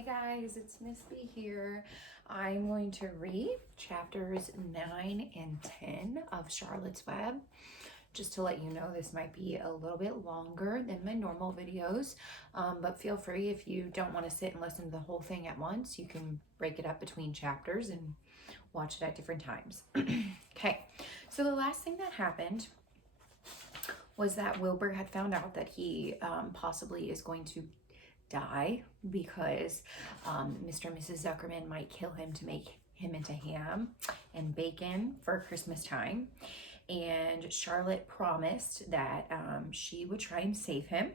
Hey guys, it's Miss B here. I'm going to read chapters 9 and 10 of Charlotte's Web. Just to let you know, this might be a little bit longer than my normal videos, but feel free if you don't want to sit and listen to the whole thing at once. You can break it up between chapters and watch it at different times. Okay, so the last thing that happened was that Wilbur had found out that he possibly is going to die because Mr. and Mrs. Zuckerman might kill him to make him into ham and bacon for Christmas time. And Charlotte promised that she would try and save him.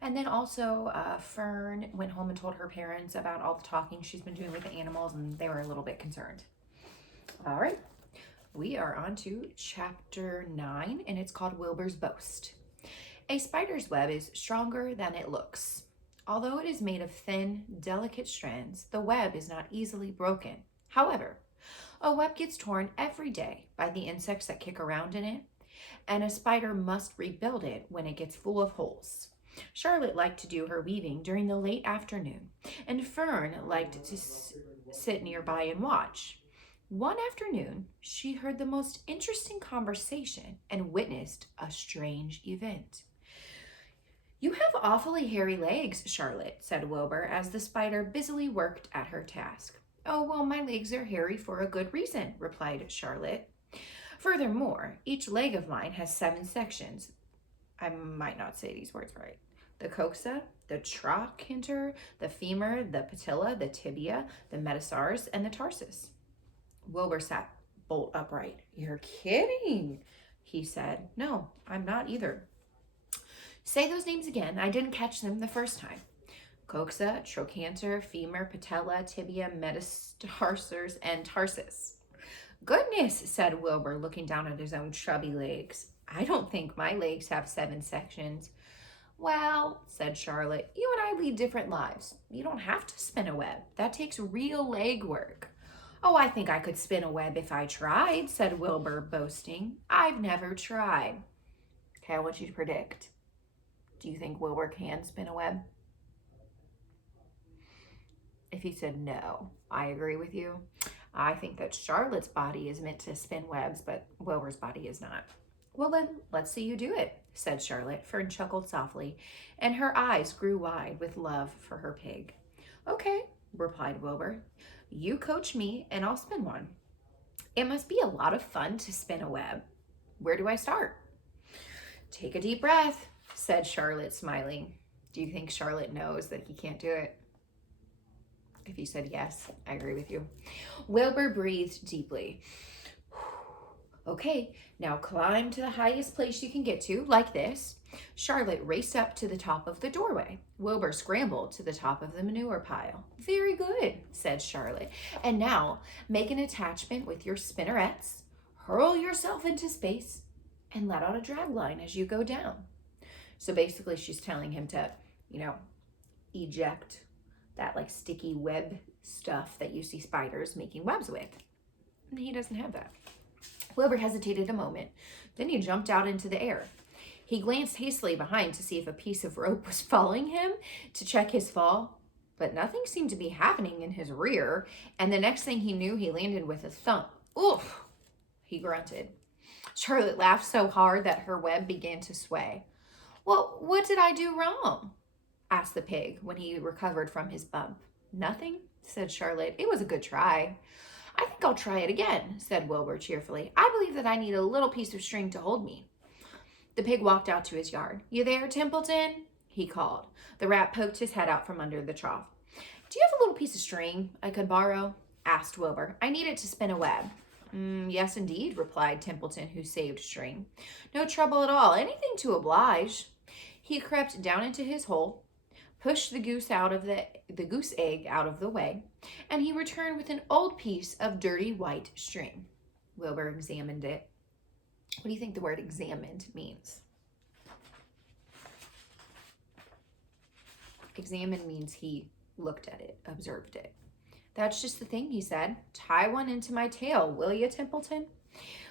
And then also Fern went home and told her parents about all the talking she's been doing with the animals, and they were a little bit concerned. All right, we are on to chapter 9, and it's called Wilbur's Boast. A spider's web is stronger than it looks. Although it is made of thin, delicate strands, the web is not easily broken. However, a web gets torn every day by the insects that kick around in it, and a spider must rebuild it when it gets full of holes. Charlotte liked to do her weaving during the late afternoon, and Fern liked to sit nearby and watch. One afternoon, she heard the most interesting conversation and witnessed a strange event. "You have awfully hairy legs, Charlotte," said Wilbur, as the spider busily worked at her task. "Oh, well, my legs are hairy for a good reason," replied Charlotte. "Furthermore, each leg of mine has 7 sections." I might not say these words right. "The coxa, the trochanter, the femur, the patella, the tibia, the metatarsus, and the tarsus." Wilbur sat bolt upright. "You're kidding," he said. "No, I'm not either." "Say those names again. I didn't catch them the first time." "Coxa, trochanter, femur, patella, tibia, metatarsus, and tarsus." "Goodness," said Wilbur, looking down at his own chubby legs. "I don't think my legs have 7 sections." "Well," said Charlotte, "you and I lead different lives. You don't have to spin a web. That takes real leg work." "Oh, I think I could spin a web if I tried," said Wilbur, boasting. "I've never tried." Okay, I want you to predict. Do you think Wilbur can spin a web? If he said no, I agree with you. I think that Charlotte's body is meant to spin webs, but Wilbur's body is not. "Well then, let's see you do it," said Charlotte. Fern chuckled softly, and her eyes grew wide with love for her pig. "Okay," replied Wilbur. "You coach me and I'll spin one." "It must be a lot of fun to spin a web. Where do I start?" "Take a deep breath," said Charlotte, smiling. Do you think Charlotte knows that he can't do it? If you said yes, I agree with you. Wilbur breathed deeply. "Okay, now climb to the highest place you can get to, like this." Charlotte raced up to the top of the doorway. Wilbur scrambled to the top of the manure pile. "Very good," said Charlotte. "And now make an attachment with your spinnerets, hurl yourself into space, and let out a drag line as you go down." So basically she's telling him to, eject that like sticky web stuff that you see spiders making webs with. And he doesn't have that. Wilbur hesitated a moment. Then he jumped out into the air. He glanced hastily behind to see if a piece of rope was following him to check his fall, but nothing seemed to be happening in his rear, and the next thing he knew, he landed with a thump. "Oof," he grunted. Charlotte laughed so hard that her web began to sway. "Well, what did I do wrong?" asked the pig when he recovered from his bump. "Nothing," said Charlotte. "It was a good try." "I think I'll try it again," said Wilbur cheerfully. "I believe that I need a little piece of string to hold me." The pig walked out to his yard. "You there, Templeton?" he called. The rat poked his head out from under the trough. "Do you have a little piece of string I could borrow?" asked Wilbur. "I need it to spin a web." "Yes, indeed," replied Templeton, who saved string. "No trouble at all. Anything to oblige." He crept down into his hole, pushed the goose egg out of the way, and he returned with an old piece of dirty white string. Wilbur examined it. What do you think the word examined means? Examined means he looked at it, observed it. "That's just the thing," he said. "Tie one into my tail, will you, Templeton?"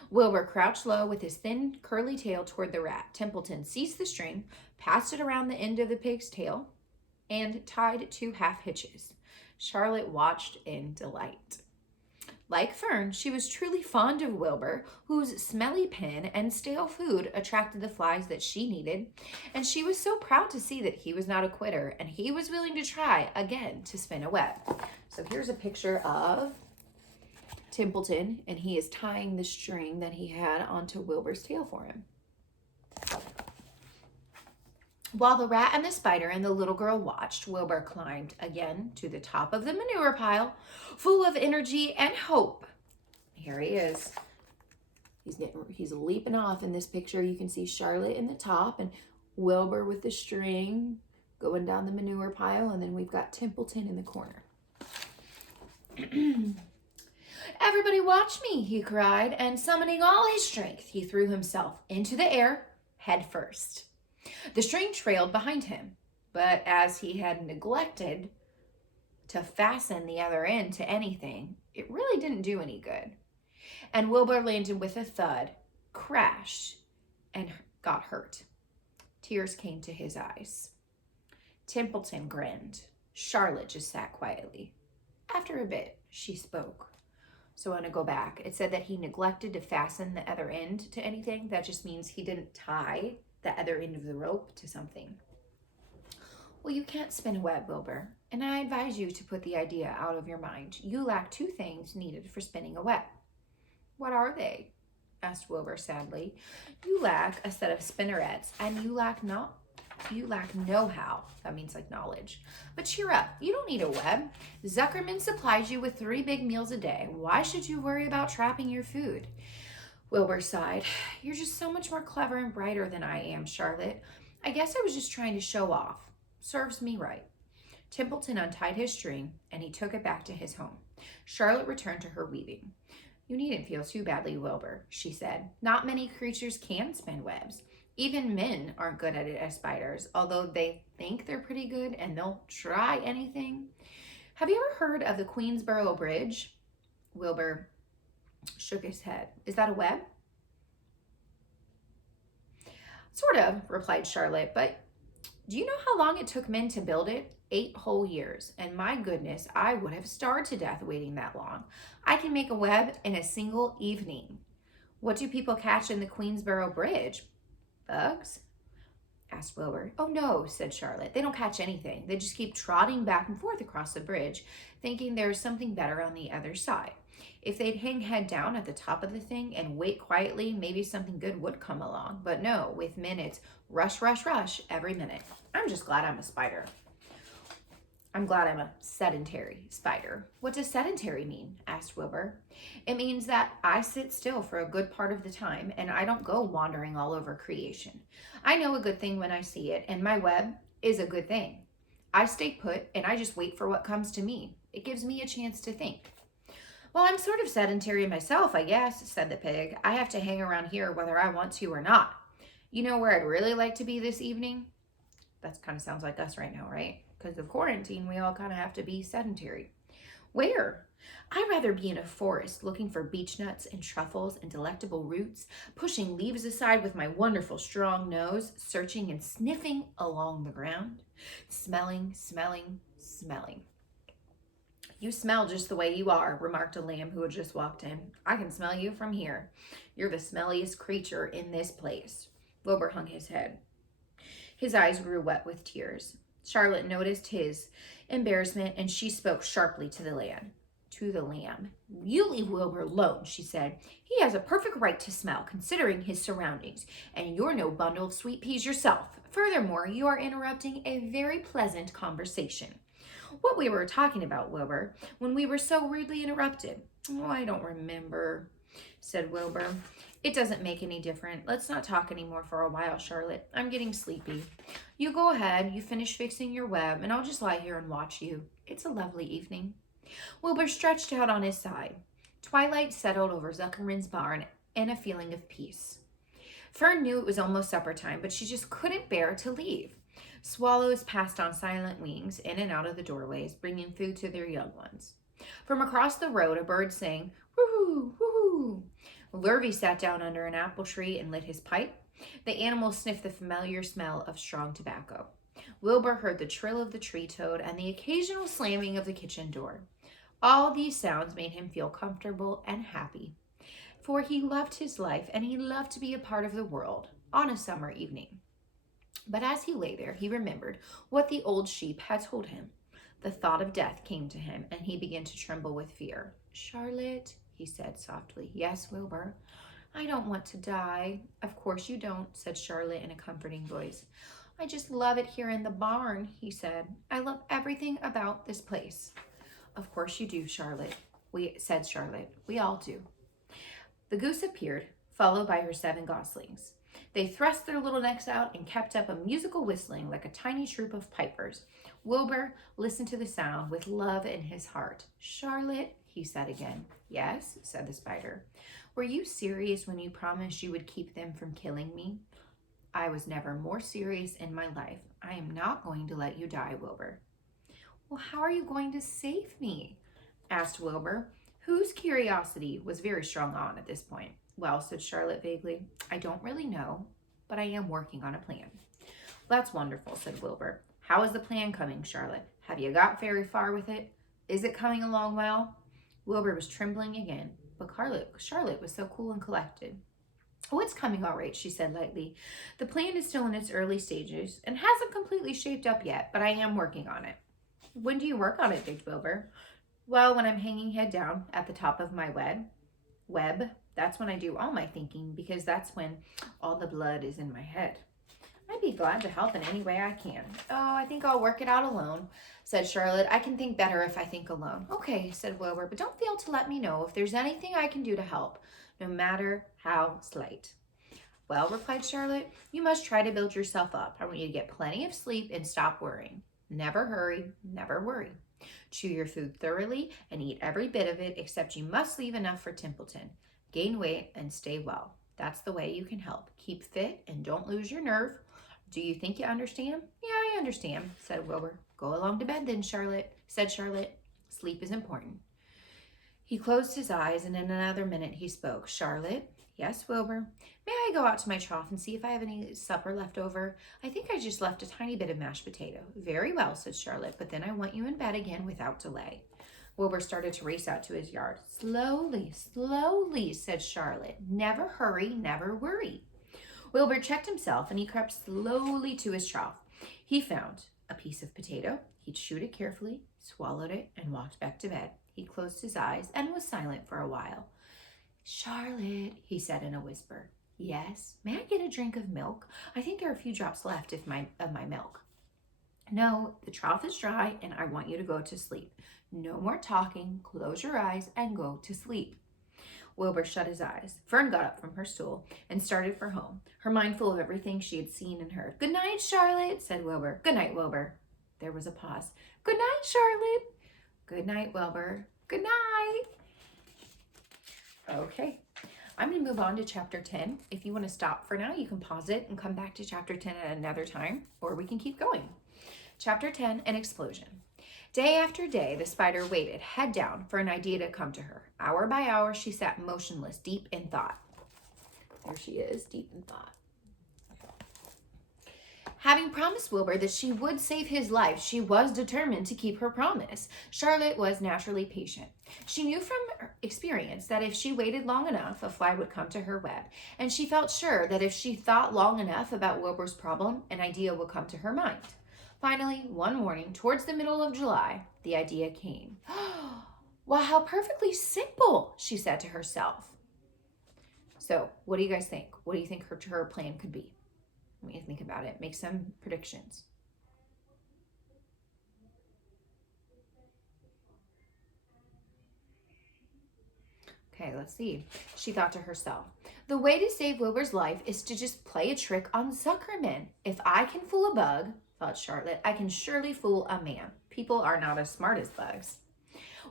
Wilbur crouched low with his thin, curly tail toward the rat. Templeton seized the string, passed it around the end of the pig's tail, and tied 2 half hitches. Charlotte watched in delight. Like Fern, she was truly fond of Wilbur, whose smelly pen and stale food attracted the flies that she needed, and she was so proud to see that he was not a quitter and he was willing to try again to spin a web. So here's a picture of Templeton, and he is tying the string that he had onto Wilbur's tail for him. While the rat and the spider and the little girl watched, Wilbur climbed again to the top of the manure pile, full of energy and hope. Here he is. He's leaping off in this picture. You can see Charlotte in the top and Wilbur with the string going down the manure pile, and then we've got Templeton in the corner. "Everybody watch me," he cried, and summoning all his strength, he threw himself into the air head first. The string trailed behind him, but as he had neglected to fasten the other end to anything, it really didn't do any good. And Wilbur landed with a thud, crashed, and got hurt. Tears came to his eyes. Templeton grinned. Charlotte just sat quietly. After a bit, she spoke. So I want to go back. It said that he neglected to fasten the other end to anything. That just means he didn't tie the other end of the rope to something. "Well, you can't spin a web, Wilbur, and I advise you to put the idea out of your mind. You lack 2 things needed for spinning a web." "What are they?" asked Wilbur sadly. "You lack a set of spinnerets, and you lack know-how." That means like knowledge. "But cheer up, you don't need a web. Zuckerman supplies you with 3 big meals a day. Why should you worry about trapping your food?" Wilbur sighed. "You're just so much more clever and brighter than I am, Charlotte. I guess I was just trying to show off. Serves me right." Templeton untied his string, and he took it back to his home. Charlotte returned to her weaving. "You needn't feel too badly, Wilbur," she said. "Not many creatures can spin webs. Even men aren't good at it as spiders, although they think they're pretty good and they'll try anything. Have you ever heard of the Queensboro Bridge?" Wilbur shook his head. "Is that a web?" "Sort of," replied Charlotte, "but do you know how long it took men to build it? 8 whole years. And my goodness, I would have starved to death waiting that long. I can make a web in a single evening." "What do people catch in the Queensboro Bridge? Bugs?" asked Wilbur. "Oh no," said Charlotte. "They don't catch anything. They just keep trotting back and forth across the bridge, thinking there's something better on the other side. If they'd hang head down at the top of the thing and wait quietly, maybe something good would come along. But no, with men it's rush, rush, rush every minute. I'm just glad I'm a spider. I'm glad I'm a sedentary spider." "What does sedentary mean?" asked Wilbur. "It means that I sit still for a good part of the time and I don't go wandering all over creation. I know a good thing when I see it, and my web is a good thing. I stay put and I just wait for what comes to me. It gives me a chance to think." "Well, I'm sort of sedentary myself, I guess," said the pig. "I have to hang around here whether I want to or not. You know where I'd really like to be this evening?" That kind of sounds like us right now, right? Because of quarantine, we all kind of have to be sedentary. "Where?" "I'd rather be in a forest looking for beech nuts and truffles and delectable roots, pushing leaves aside with my wonderful strong nose, searching and sniffing along the ground, smelling, smelling, smelling." "You smell just the way you are," remarked a lamb who had just walked in. "I can smell you from here. You're the smelliest creature in this place." Wilbur hung his head. His eyes grew wet with tears. Charlotte noticed his embarrassment, and she spoke sharply to the lamb. "You leave Wilbur alone," she said. "He has a perfect right to smell, considering his surroundings, and you're no bundle of sweet peas yourself. Furthermore, you are interrupting a very pleasant conversation." "What we were talking about, Wilbur, when we were so rudely interrupted?" "Oh, I don't remember," said Wilbur. "It doesn't make any difference. Let's not talk anymore for a while, Charlotte. I'm getting sleepy. You go ahead, you finish fixing your web, and I'll just lie here and watch you. It's a lovely evening." Wilbur stretched out on his side. Twilight settled over Zuckerman's barn and a feeling of peace. Fern knew it was almost supper time, but she just couldn't bear to leave. Swallows passed on silent wings in and out of the doorways, bringing food to their young ones. From across the road, a bird sang, "Woo-hoo, woo-hoo." Lurvy sat down under an apple tree and lit his pipe. The animal sniffed the familiar smell of strong tobacco. Wilbur heard the trill of the tree toad and the occasional slamming of the kitchen door. All these sounds made him feel comfortable and happy, for he loved his life and he loved to be a part of the world on a summer evening. But as he lay there, he remembered what the old sheep had told him. The thought of death came to him, and he began to tremble with fear. "Charlotte," he said softly. "Yes, Wilbur." "I don't want to die." "Of course you don't," said Charlotte in a comforting voice. "I just love it here in the barn," he said. "I love everything about this place." "Of course you do, Charlotte," said Charlotte. "We all do." The goose appeared, followed by her 7 goslings. They thrust their little necks out and kept up a musical whistling like a tiny troop of pipers. Wilbur listened to the sound with love in his heart. "Charlotte," he said again. "Yes," said the spider. "Were you serious when you promised you would keep them from killing me?" "I was never more serious in my life. I am not going to let you die, Wilbur." "Well, how are you going to save me?" asked Wilbur, whose curiosity was very strong on at this point. "Well," said Charlotte vaguely, "I don't really know, but I am working on a plan." "That's wonderful," said Wilbur. "How is the plan coming, Charlotte? Have you got very far with it? Is it coming along well?" Wilbur was trembling again, but Charlotte was so cool and collected. "Oh, it's coming all right," she said lightly. "The plan is still in its early stages and hasn't completely shaped up yet, but I am working on it." "When do you work on it?" begged Wilbur. "Well, when I'm hanging head down at the top of my web, that's when I do all my thinking, because that's when all the blood is in my head." "I'd be glad to help in any way I can." "Oh, I think I'll work it out alone," said Charlotte. "I can think better if I think alone." "Okay," said Wilbur, "but don't fail to let me know if there's anything I can do to help, no matter how slight." "Well," replied Charlotte, "you must try to build yourself up. I want you to get plenty of sleep and stop worrying. Never hurry, never worry. Chew your food thoroughly and eat every bit of it, except you must leave enough for Templeton. Gain weight and stay well. That's the way you can help. Keep fit and don't lose your nerve. Do you think you understand?" "Yeah, I understand," said Wilbur. "Go along to bed then, said Charlotte. "Sleep is important." He closed his eyes, and in another minute he spoke. "Charlotte." "Yes, Wilbur." "May I go out to my trough and see if I have any supper left over? I think I just left a tiny bit of mashed potato." "Very well," said Charlotte, "but then I want you in bed again without delay." Wilbur started to race out to his yard. "Slowly, slowly," said Charlotte. "Never hurry, never worry." Wilbur checked himself, and he crept slowly to his trough. He found a piece of potato. He chewed it carefully, swallowed it, and walked back to bed. He closed his eyes and was silent for a while. "Charlotte," he said in a whisper. "Yes." "May I get a drink of milk? I think there are a few drops left of my milk." "No, the trough is dry, and I want you to go to sleep. No more talking. Close your eyes and go to sleep." Wilbur shut his eyes. Fern got up from her stool and started for home, her mind full of everything she had seen and heard. "Good night, Charlotte," said Wilbur. "Good night, Wilbur." There was a pause. "Good night, Charlotte." "Good night, Wilbur." "Good night." Okay, I'm going to move on to chapter 10. If you want to stop for now, you can pause it and come back to chapter 10 at another time, or we can keep going. Chapter 10, An Explosion. Day after day, the spider waited, head down, for an idea to come to her. Hour by hour, she sat motionless, deep in thought. There she is, deep in thought. Having promised Wilbur that she would save his life, she was determined to keep her promise. Charlotte was naturally patient. She knew from experience that if she waited long enough, a fly would come to her web, and she felt sure that if she thought long enough about Wilbur's problem, an idea would come to her mind. Finally, one morning, towards the middle of July, the idea came. "Wow, how perfectly simple," she said to herself. So, what do you guys think? What do you think her plan could be? Let me think about it. Make some predictions. Okay, let's see. She thought to herself, "The way to save Wilbur's life is to just play a trick on Zuckerman. If I can fool a bug," thought Charlotte, "I can surely fool a man. People are not as smart as bugs."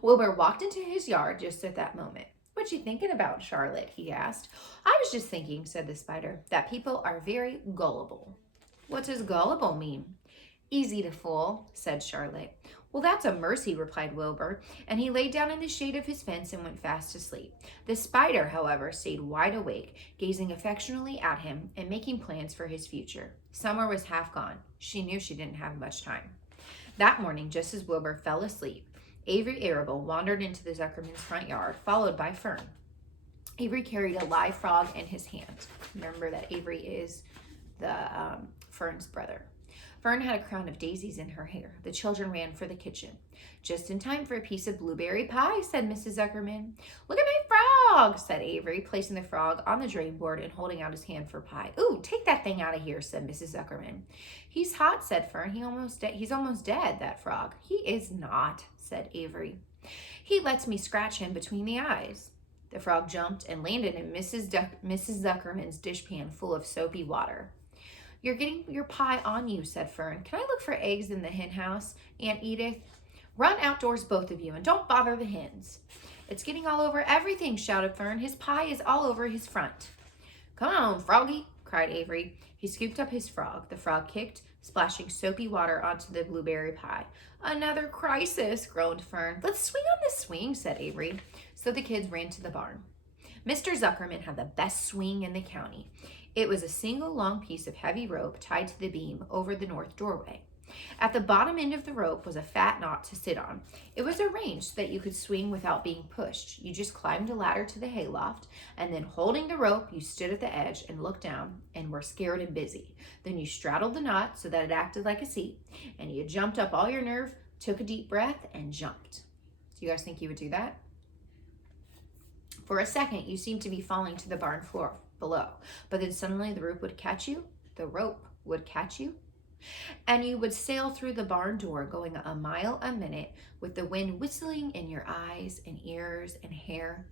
Wilbur walked into his yard just at that moment. "What you thinking about, Charlotte?" he asked. "I was just thinking," said the spider, "that people are very gullible." "What does gullible mean?" "Easy to fool," said Charlotte. "Well, that's a mercy," replied Wilbur, and he lay down in the shade of his fence and went fast to sleep. The spider, however, stayed wide awake, gazing affectionately at him and making plans for his future. Summer was half gone. She knew she didn't have much time. That morning, just as Wilbur fell asleep, Avery Arable wandered into the Zuckerman's front yard, followed by Fern. Avery carried a live frog in his hand. Remember that Avery is Fern's brother. Fern had a crown of daisies in her hair. The children ran for the kitchen. Just in time for a piece of blueberry pie, said Mrs. Zuckerman. Look at my frog, said Avery, placing the frog on the drain board and holding out his hand for pie. Ooh, take that thing out of here, said Mrs. Zuckerman. He's hot, said Fern. He's almost dead, that frog. He is not, said Avery. He lets me scratch him between the eyes. The frog jumped and landed in Mrs. Zuckerman's dishpan full of soapy water. You're getting your pie on you, said Fern. Can I look for eggs in the hen house, Aunt Edith? Run outdoors, both of you, and don't bother the hens. It's getting all over everything, shouted Fern. His pie is all over his front. Come on, Froggy, cried Avery. He scooped up his frog. The frog kicked, splashing soapy water onto the blueberry pie. Another crisis, groaned Fern. Let's swing on this swing, said Avery. So the kids ran to the barn. Mr. Zuckerman had the best swing in the county. It was a single long piece of heavy rope tied to the beam over the north doorway. At the bottom end of the rope was a fat knot to sit on. It was arranged so that you could swing without being pushed. You just climbed a ladder to the hayloft, and then holding the rope, you stood at the edge and looked down and were scared and busy. Then you straddled the knot so that it acted like a seat, and you jumped up all your nerve, took a deep breath, and jumped. Do you guys think you would do that? For a second, you seemed to be falling to the barn floor below, but then suddenly the rope would catch you, and you would sail through the barn door going a mile a minute with the wind whistling in your eyes and ears and hair.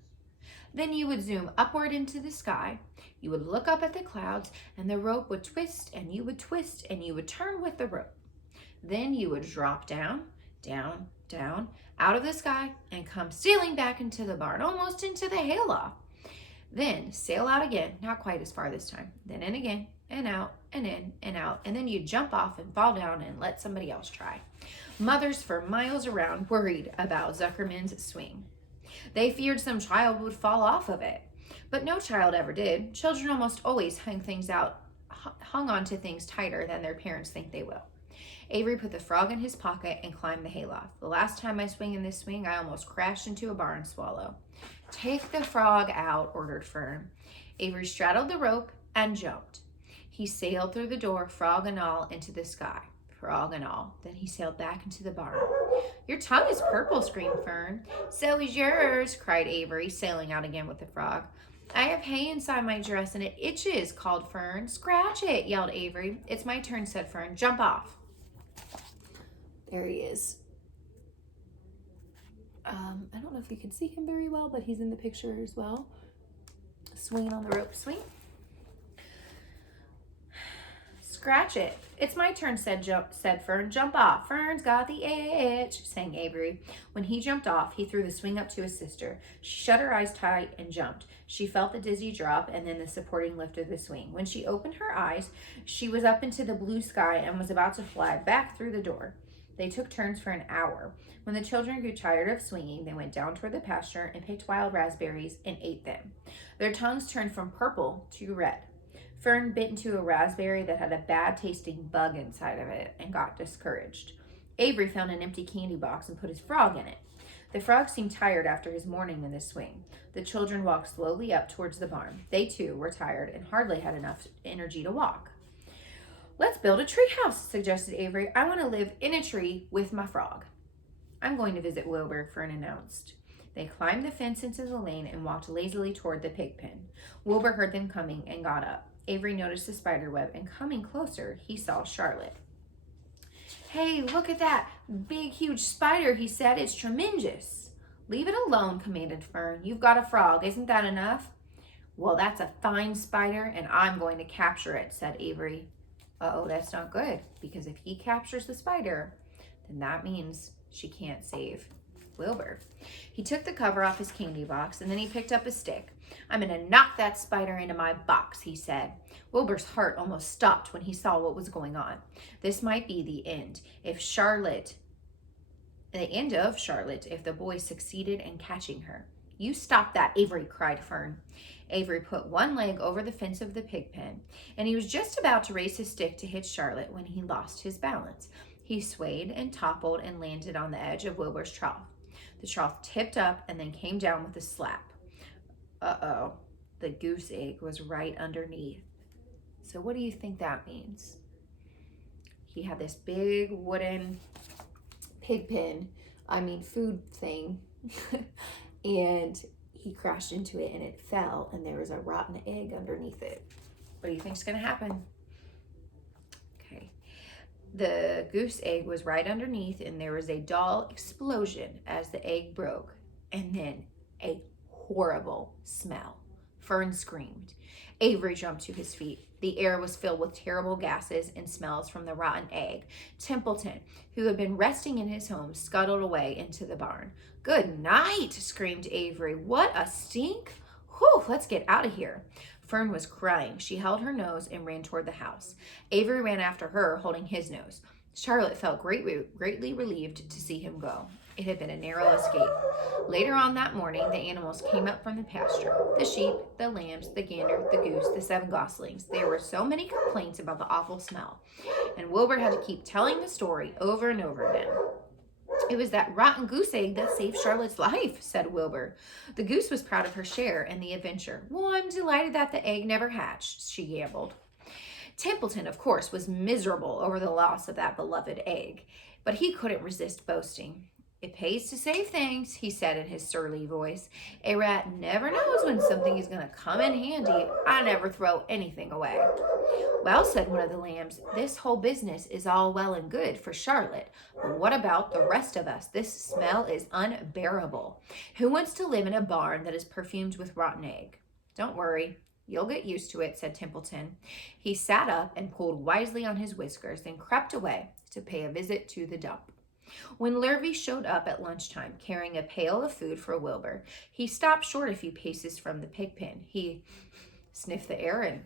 Then you would zoom upward into the sky. You would look up at the clouds, and the rope would twist, and you would twist, and you would turn with the rope. Then you would drop down, down, down, out of the sky, and come sailing back into the barn, almost into the hayloft. Then sail out again, not quite as far this time. Then in again, and out, and in, and out. And then you jump off and fall down and let somebody else try. Mothers for miles around worried about Zuckerman's swing. They feared some child would fall off of it. But no child ever did. Children almost always hung on to things tighter than their parents think they will. Avery put the frog in his pocket and climbed the hayloft. The last time I swing in this swing, I almost crashed into a barn swallow. Take the frog out, ordered Fern. Avery straddled the rope and jumped. He sailed through the door, frog and all, into the sky. Frog and all. Then he sailed back into the barn. Your tongue is purple, screamed Fern. So is yours, cried Avery, sailing out again with the frog. I have hay inside my dress and it itches, called Fern. Scratch it, yelled Avery. It's my turn, said Fern. Jump off. There he is. I don't know if you can see him very well, but he's in the picture as well. Swinging on the rope. Swing. Scratch it. It's my turn, said Fern. Jump off. Fern's got the itch, sang Avery. When he jumped off, he threw the swing up to his sister. She shut her eyes tight and jumped. She felt the dizzy drop and then the supporting lift of the swing. When she opened her eyes, she was up into the blue sky and was about to fly back through the door. They took turns for an hour. When the children grew tired of swinging, they went down toward the pasture and picked wild raspberries and ate them. Their tongues turned from purple to red. Fern bit into a raspberry that had a bad-tasting bug inside of it and got discouraged. Avery found an empty candy box and put his frog in it. The frog seemed tired after his morning in the swing. The children walked slowly up towards the barn. They, too, were tired and hardly had enough energy to walk. Let's build a tree house, suggested Avery. I want to live in a tree with my frog. I'm going to visit Wilbur, Fern announced. They climbed the fence into the lane and walked lazily toward the pig pen. Wilbur heard them coming and got up. Avery noticed the spider web, and coming closer, he saw Charlotte. Hey, look at that big, huge spider, he said. It's tremendous. Leave it alone, commanded Fern. You've got a frog. Isn't that enough? Well, that's a fine spider, and I'm going to capture it, said Avery. Uh-oh, that's not good, because if he captures the spider, then that means she can't save Wilbur. He took the cover off his candy box, and then he picked up a stick. I'm going to knock that spider into my box, he said. Wilbur's heart almost stopped when he saw what was going on. This might be the end of Charlotte if the boy succeeded in catching her. You stop that, Avery, cried Fern. Avery put one leg over the fence of the pig pen, and he was just about to raise his stick to hit Charlotte when he lost his balance. He swayed and toppled and landed on the edge of Wilbur's trough. The trough tipped up and then came down with a slap. Uh-oh, the goose egg was right underneath. So what do you think that means? He had this big wooden pig pen, food thing, and he crashed into it and it fell, and there was a rotten egg underneath it. What do you think's gonna happen? Okay. The goose egg was right underneath, and there was a dull explosion as the egg broke, and then a horrible smell. Fern screamed. Avery jumped to his feet. The air was filled with terrible gases and smells from the rotten egg. Templeton, who had been resting in his home, scuttled away into the barn. Good night, screamed Avery. What a stink! Whew, let's get out of here. Fern was crying. She held her nose and ran toward the house. Avery ran after her, holding his nose. Charlotte felt greatly relieved to see him go. It had been a narrow escape. Later on that morning, the animals came up from the pasture. The sheep, the lambs, the gander, the goose, the 7 goslings. There were so many complaints about the awful smell, and Wilbur had to keep telling the story over and over again. It was that rotten goose egg that saved Charlotte's life, said Wilbur. The goose was proud of her share in the adventure. Well, I'm delighted that the egg never hatched, she gambled. Templeton, of course, was miserable over the loss of that beloved egg, but he couldn't resist boasting. It pays to save things, he said in his surly voice. A rat never knows when something is going to come in handy. I never throw anything away. Well, said one of the lambs, this whole business is all well and good for Charlotte, but what about the rest of us? This smell is unbearable. Who wants to live in a barn that is perfumed with rotten egg? Don't worry. You'll get used to it, said Templeton. He sat up and pulled wisely on his whiskers, then crept away to pay a visit to the dump. When Lurvy showed up at lunchtime carrying a pail of food for Wilbur, he stopped short a few paces from the pig pen. He sniffed the air and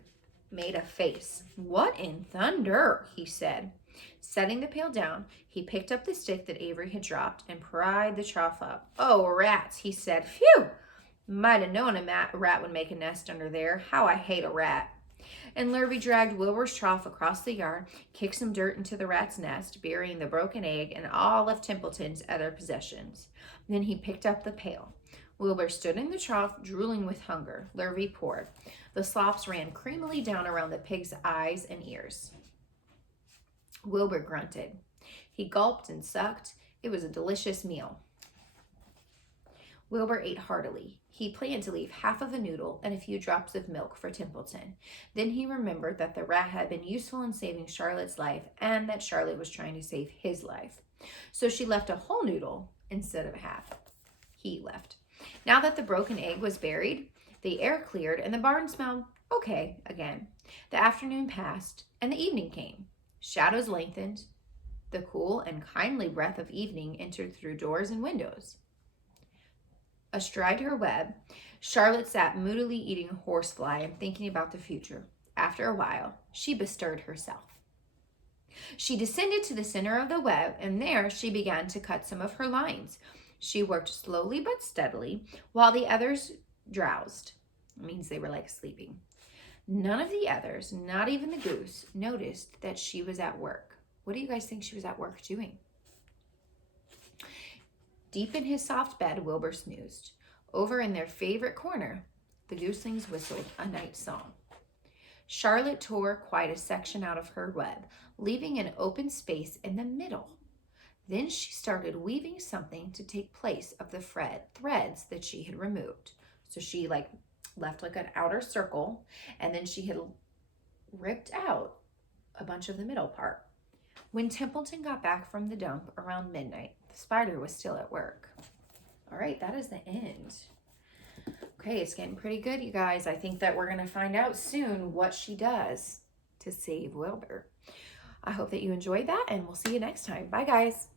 made a face. What in thunder, he said. Setting the pail down, he picked up the stick that Avery had dropped and pried the trough up. Oh, rats, he said. Phew! Might have known a rat would make a nest under there. How I hate a rat. And Lurvy dragged Wilbur's trough across the yard, kicked some dirt into the rat's nest, burying the broken egg and all of Templeton's other possessions. Then he picked up the pail. Wilbur stood in the trough, drooling with hunger. Lurvy poured. The slops ran creamily down around the pig's eyes and ears. Wilbur grunted. He gulped and sucked. It was a delicious meal. Wilbur ate heartily. He planned to leave half of a noodle and a few drops of milk for Templeton. Then he remembered that the rat had been useful in saving Charlotte's life and that Charlotte was trying to save his life. So she left a whole noodle instead of half. He left. Now that the broken egg was buried, the air cleared and the barn smelled okay again. The afternoon passed and the evening came. Shadows lengthened. The cool and kindly breath of evening entered through doors and windows. Astride her web, Charlotte sat moodily eating a horsefly and thinking about the future. After a while, she bestirred herself. She descended to the center of the web, and there she began to cut some of her lines. She worked slowly but steadily, while the others drowsed. It means they were like sleeping. None of the others, not even the goose, noticed that she was at work. What do you guys think she was at work doing? Deep in his soft bed, Wilbur snoozed. Over in their favorite corner, the goslings whistled a night song. Charlotte tore quite a section out of her web, leaving an open space in the middle. Then she started weaving something to take place of the threads that she had removed. So she left an outer circle, and then she had ripped out a bunch of the middle part. When Templeton got back from the dump around midnight, the spider was still at work. All right, that is the end. Okay, it's getting pretty good, you guys. I think that we're going to find out soon what she does to save Wilbur. I hope that you enjoyed that, and we'll see you next time. Bye, guys.